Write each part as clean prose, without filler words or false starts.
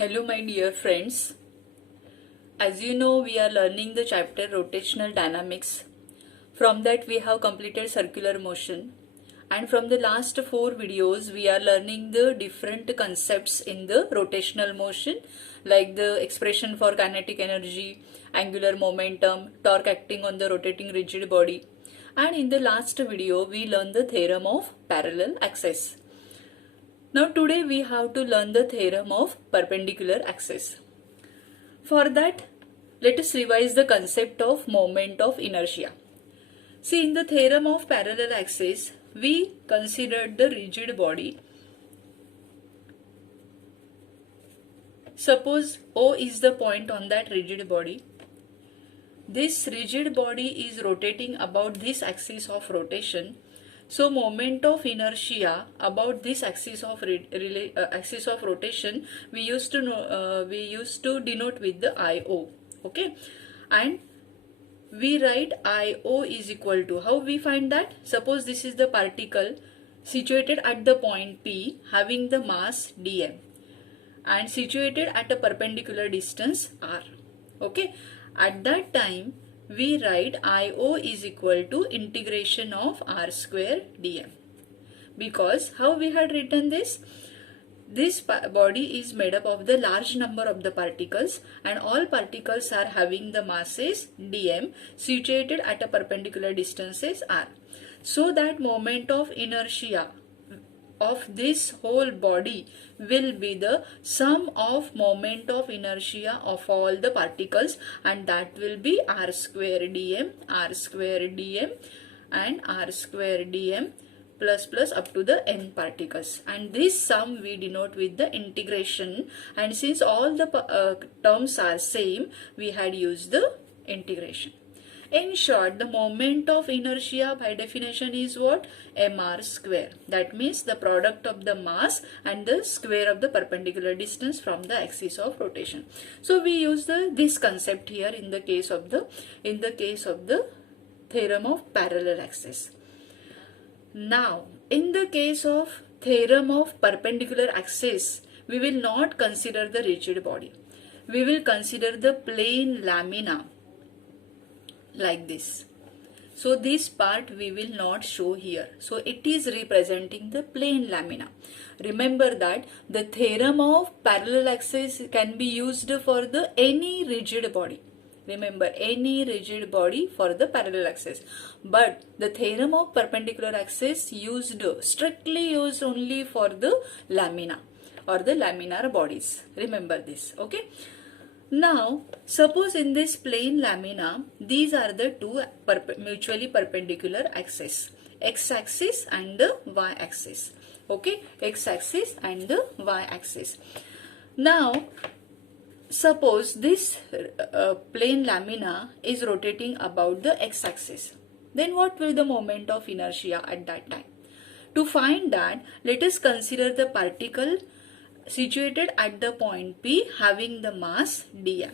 Hello my dear friends. As you know, we are learning the chapter rotational dynamics. From that we have completed circular motion, and from the last 4 videos we are learning the different concepts in the rotational motion, like the expression for kinetic energy, angular momentum, torque acting on the rotating rigid body. And in the last video we learned the theorem of parallel axis. Now today we have to learn the theorem of perpendicular axis. For that, let us revise the concept of moment of inertia. See, in the theorem of parallel axis, we considered the rigid body. Suppose O is the point on that rigid body. This rigid body is rotating about this axis of rotation. So moment of inertia about this axis of rotation we used to denote with the IO. Okay, and we write IO is equal to, how we find that? Suppose this is the particle situated at the point P having the mass dm and situated at a perpendicular distance r. Okay, at that time we write IO is equal to integration of r square dm, because how we had written this? This body is made up of the large number of the particles, and all particles are having the masses dm situated at a perpendicular distances r. So that moment of inertia of this whole body will be the sum of moment of inertia of all the particles, and that will be r square dm and r square dm plus up to the n particles, and this sum we denote with the integration, and since all the terms are same, we had used the integration. In short, the moment of inertia by definition is what? mr square. That means the product of the mass and the square of the perpendicular distance from the axis of rotation. So we use this concept here in the case of the theorem of parallel axis. Now, in the case of theorem of perpendicular axis, we will not consider the rigid body. We will consider the plane lamina, like this. So this part we will not show here. So it is representing the plane lamina. Remember that the theorem of parallel axis can be used for the any rigid body. Remember, any rigid body for the parallel axis. But the theorem of perpendicular axis strictly used only for the lamina or the laminar bodies. Remember this. Okay. Now, suppose in this plane lamina, these are the two mutually perpendicular axes, x-axis and the y-axis. Okay, x-axis and the y-axis. Now, suppose this plane lamina is rotating about the x-axis. Then what will the moment of inertia at that time? To find that, let us consider the particle situated at the point P having the mass dm.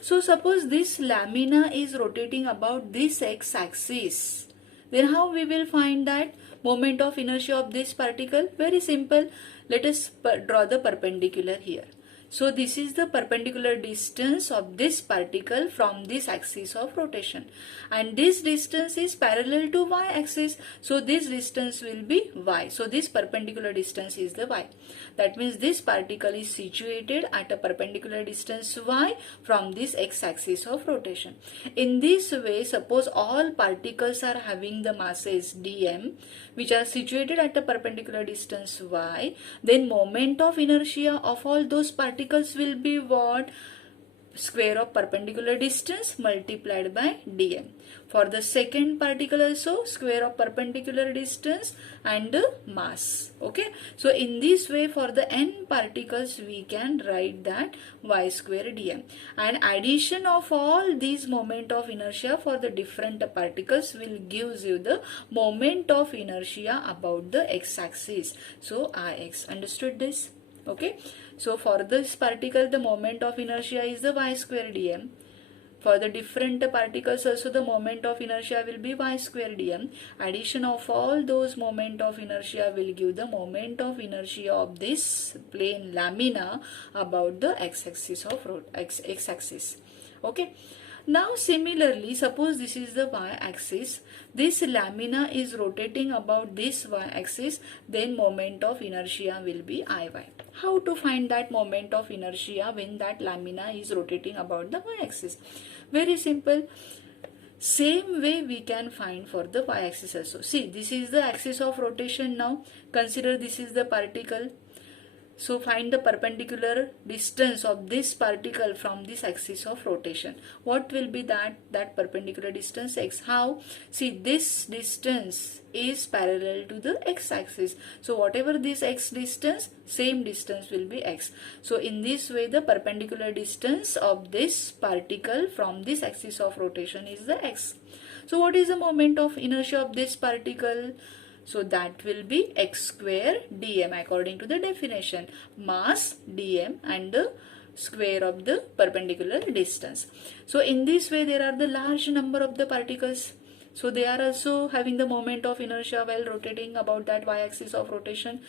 So suppose this lamina is rotating about this x-axis. Then how we will find that moment of inertia of this particle? Very simple. Let us draw the perpendicular here. So this is the perpendicular distance of this particle from this axis of rotation, and this distance is parallel to y-axis. So this distance will be y. So this perpendicular distance is the y. That means this particle is situated at a perpendicular distance y from this x-axis of rotation. In this way, suppose all particles are having the masses dm which are situated at a perpendicular distance y, then moment of inertia of all those particles will be what? Square of perpendicular distance multiplied by dm. For the second particle also, square of perpendicular distance and mass. Okay, so in this way for the n particles we can write that y square dm, and addition of all these moment of inertia for the different particles will gives you the moment of inertia about the x-axis. So Ix. Understood this? Okay, so for this particle the moment of inertia is the y square dm. For the different particles also the moment of inertia will be y square dm. Addition of all those moment of inertia will give the moment of inertia of this plane lamina about the x-axis of x-axis. Okay. Now similarly, suppose this is the y-axis, this lamina is rotating about this y-axis, then moment of inertia will be Iy. How to find that moment of inertia when that lamina is rotating about the y-axis? Very simple. Same way we can find for the y-axis also. See, this is the axis of rotation now. Consider this is the particle. So find the perpendicular distance of this particle from this axis of rotation. What will be that perpendicular distance? X. How? See, this distance is parallel to the x-axis. So whatever this x distance, same distance will be x. So in this way the perpendicular distance of this particle from this axis of rotation is the x. So what is the moment of inertia of this particle? So that will be x square dm according to the definition. Mass dm and the square of the perpendicular distance. So in this way there are the large number of the particles. So they are also having the moment of inertia while rotating about that y-axis of rotation.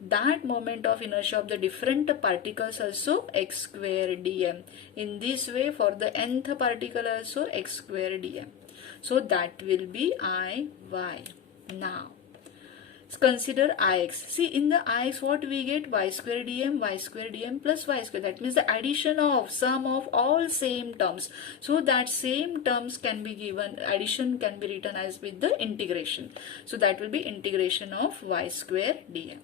That moment of inertia of the different particles also x square dm. In this way for the nth particle also x square dm. So that will be Iy. Now consider Ix. See, in the Ix what we get? Y square dm plus y square. That means the addition of sum of all same terms. So that same terms can be given, addition can be written as with the integration. So that will be integration of y square dm.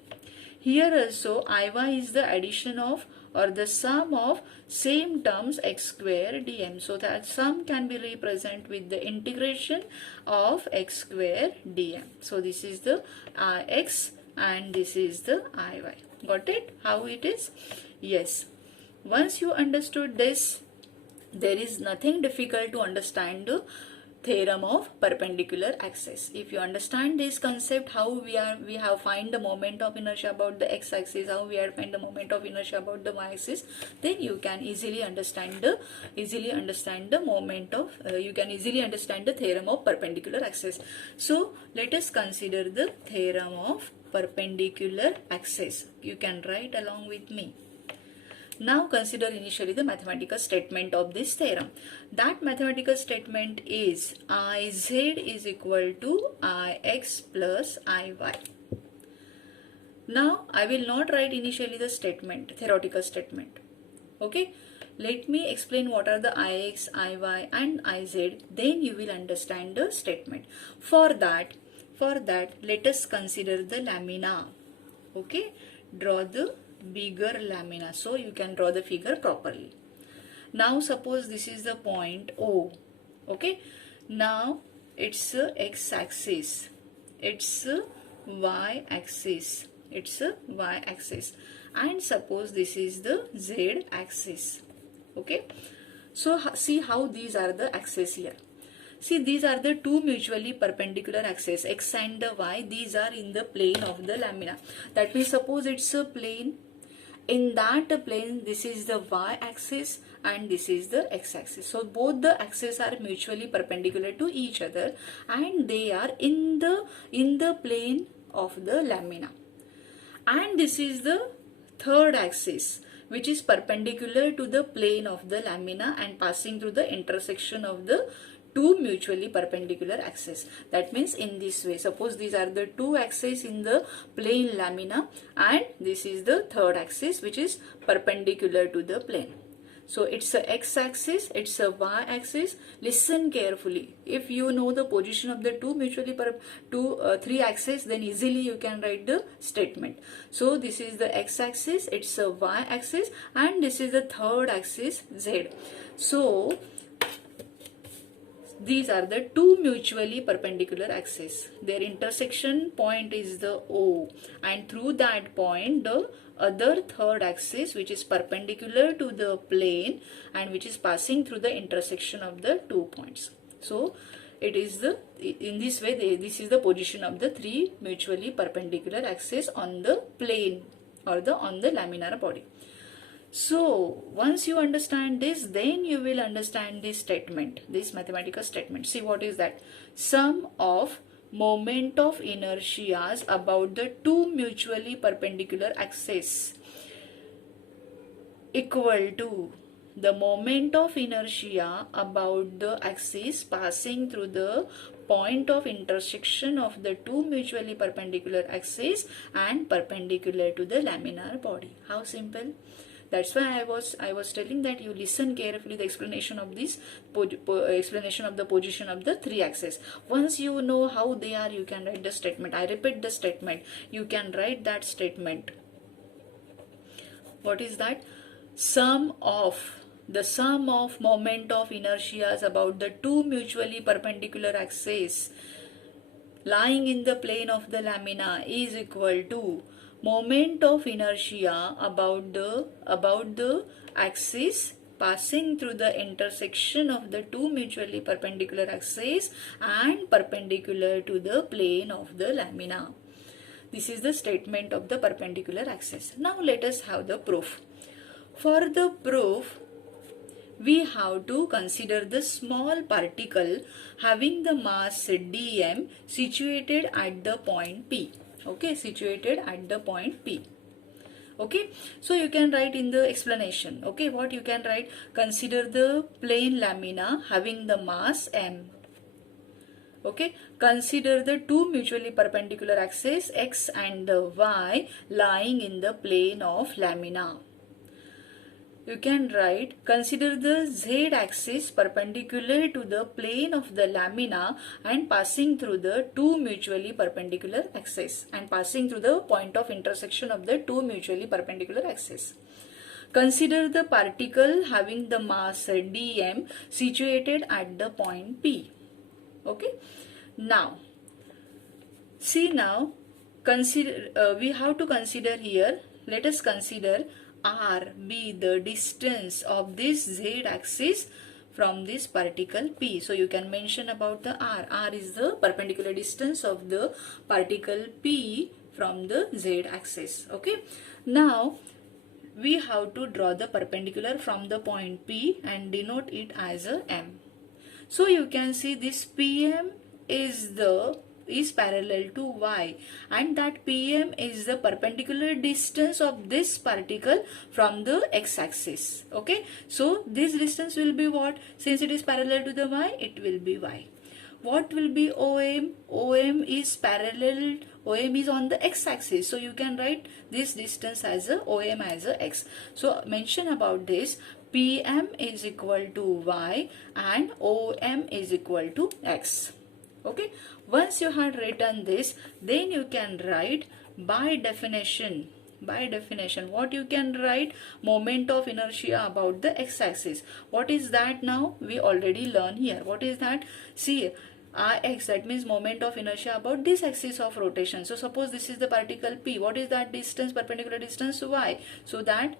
Here also Iy is the addition of or the sum of same terms x square dm. So that sum can be represented with the integration of x square dm. So this is the Ix and this is the Iy. Got it? How it is? Yes. Once you understood this, there is nothing difficult to understand the theorem of perpendicular axis. If you understand this concept, how we have find the moment of inertia about the x-axis, how we have find the moment of inertia about the y-axis, then you can easily understand the moment of you can easily understand the theorem of perpendicular axis. So let us consider the theorem of perpendicular axis. You can write along with me. Now consider initially the mathematical statement of this theorem. That mathematical statement is Iz is equal to Ix plus Iy. Now I will not write initially the statement, theoretical statement. Okay. Let me explain what are the Ix, Iy and Iz. Then you will understand the statement. For that let us consider the lamina. Okay. Draw the bigger lamina, so you can draw the figure properly. Now suppose this is the point O. Okay, now it's a x-axis, it's a y-axis, and suppose this is the z-axis. Okay, so see how these are the axes here. See, these are the two mutually perpendicular axes, x and the y. These are in the plane of the lamina. That means suppose it's a plane. In that plane, this is the y-axis and this is the x-axis. So both the axes are mutually perpendicular to each other and they are in the plane of the lamina. And this is the third axis, which is perpendicular to the plane of the lamina and passing through the intersection of the two mutually perpendicular axes. That means in this way, suppose these are the two axes in the plane lamina and this is the third axis which is perpendicular to the plane. So it's a x-axis, it's a y-axis. Listen carefully. If you know the position of the two mutually three axes, then easily you can write the statement. So this is the x-axis, it's a y-axis, and this is the third axis z. So these are the two mutually perpendicular axes. Their intersection point is the O, and through that point the other third axis which is perpendicular to the plane and which is passing through the intersection of the 2 points. So it is in this way this is the position of the three mutually perpendicular axes on the plane or on the laminar body. So once you understand this, then you will understand this statement, this mathematical statement. See, what is that? Sum of moment of inertias about the two mutually perpendicular axes equal to the moment of inertia about the axis passing through the point of intersection of the two mutually perpendicular axes and perpendicular to the laminar body. How simple? That's why I was telling that you listen carefully the explanation of this explanation of the position of the three axes. Once you know how they are, you can write the statement. I repeat the statement. You can write that statement. What is that? The sum of moment of inertias about the two mutually perpendicular axes lying in the plane of the lamina is equal to moment of inertia about the axis passing through the intersection of the two mutually perpendicular axes and perpendicular to the plane of the lamina. This is the statement of the perpendicular axis. Now let us have the proof. For the proof, we have to consider the small particle having the mass dm situated at the point P. Okay, situated at the point P. Okay, so you can write in the explanation. Okay, what you can write? Consider the plane lamina having the mass m. Okay, consider the two mutually perpendicular axes x and the y lying in the plane of lamina. You can write, consider the z-axis perpendicular to the plane of the lamina and passing through the two mutually perpendicular axes and passing through the point of intersection of the two mutually perpendicular axes. Consider the particle having the mass dm situated at the point P. Okay. Now, see now, consider we have to consider here. Let us consider r be the distance of this z-axis from this particle P. So you can mention about the r. R is the perpendicular distance of the particle P from the z-axis. Okay. Now we have to draw the perpendicular from the point P and denote it as a m. So you can see this PM is parallel to y, and that PM is the perpendicular distance of this particle from the x-axis. Okay, so this distance will be what? Since it is parallel to the y, it will be y. What will be OM? OM is parallel, OM is on the x-axis, so you can write this distance as a OM as a x. So mention about this, PM is equal to y and OM is equal to x. Okay, once you had written this, then you can write by definition, what you can write? Moment of inertia about the x-axis. What is that now? We already learn here. What is that? See, Ix, that means moment of inertia about this axis of rotation. So suppose this is the particle P. What is that distance? Perpendicular distance y. So that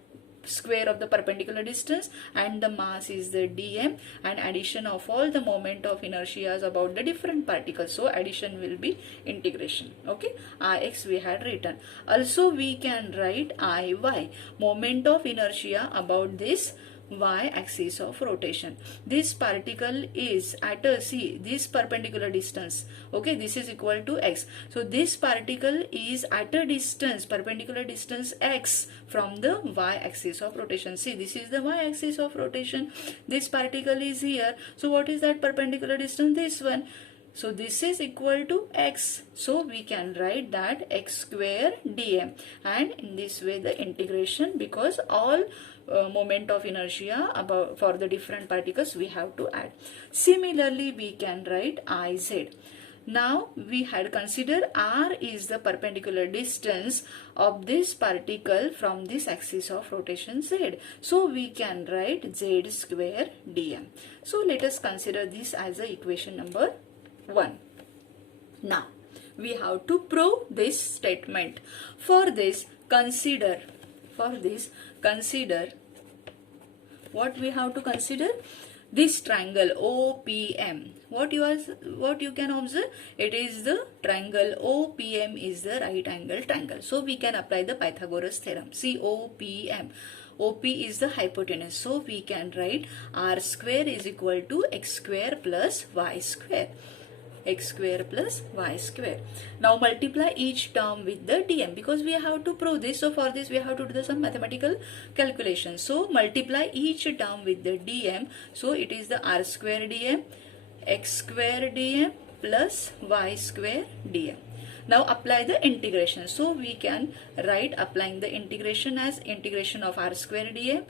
square of the perpendicular distance, and the mass is the dm, and addition of all the moment of inertia about the different particles. So addition will be integration. Okay, Ix we had written. Also we can write Iy, moment of inertia about this y-axis of rotation. This particle is at a, see, this perpendicular distance. Okay, this is equal to x. So this particle is at a distance, perpendicular distance x from the y-axis of rotation. See, this is the y-axis of rotation. This particle is here. So what is that perpendicular distance? This one. So this is equal to x. So we can write that x square dm, and in this way the integration, because all moment of inertia about for the different particles we have to add. Similarly, we can write Iz. Now we had considered r is the perpendicular distance of this particle from this axis of rotation z. So we can write z square dm. So let us consider this as a equation number 1. Now we have to prove this statement. For this, consider what we have to consider? This triangle OPM. What you can observe? It is the triangle OPM is the right angle triangle. So we can apply the Pythagoras theorem. See, OPM. OP is the hypotenuse. So we can write r square is equal to x square plus y square. X square plus y square. Now multiply each term with the dm because we have to prove this. So for this we have to do some mathematical calculation. So multiply each term with the dm. So it is the r square dm, x square dm plus y square dm. Now apply the integration. So we can write applying the integration as integration of r square dm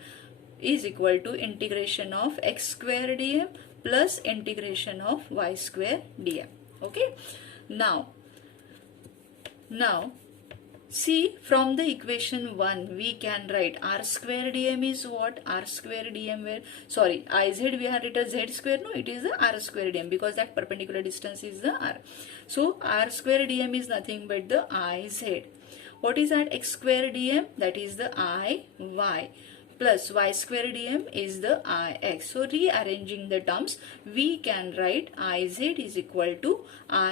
is equal to integration of x square dm plus integration of y square dm. Okay. Now see, from the equation 1 we can write r square dm is what? R square dm where, sorry, iz we had it as z square. No, it is the r square dm because that perpendicular distance is the r. So r square dm is nothing but the iz. What is that x square dm? That is the iy plus y square dm is the ix. So rearranging the terms, we can write iz is equal to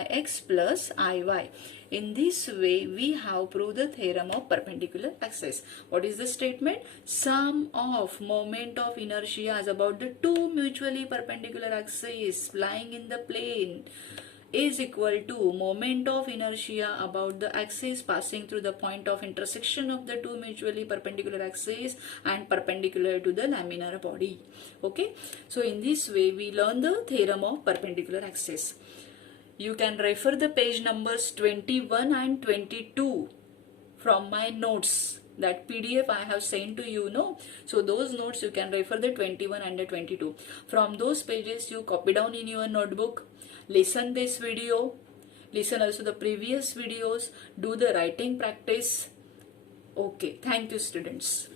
ix plus iy. In this way, we have proved the theorem of perpendicular axis. What is the statement? Sum of moment of inertia is about the two mutually perpendicular axes lying in the plane is equal to moment of inertia about the axis passing through the point of intersection of the two mutually perpendicular axes and perpendicular to the laminar body. Okay, so in this way we learn the theorem of perpendicular axis. You can refer the page numbers 21 and 22 from my notes. That PDF I have sent to you, no? So those notes you can refer the 21 and the 22. From those pages you copy down in your notebook. Listen this video. Listen also the previous videos. Do the writing practice. Okay. Thank you, students.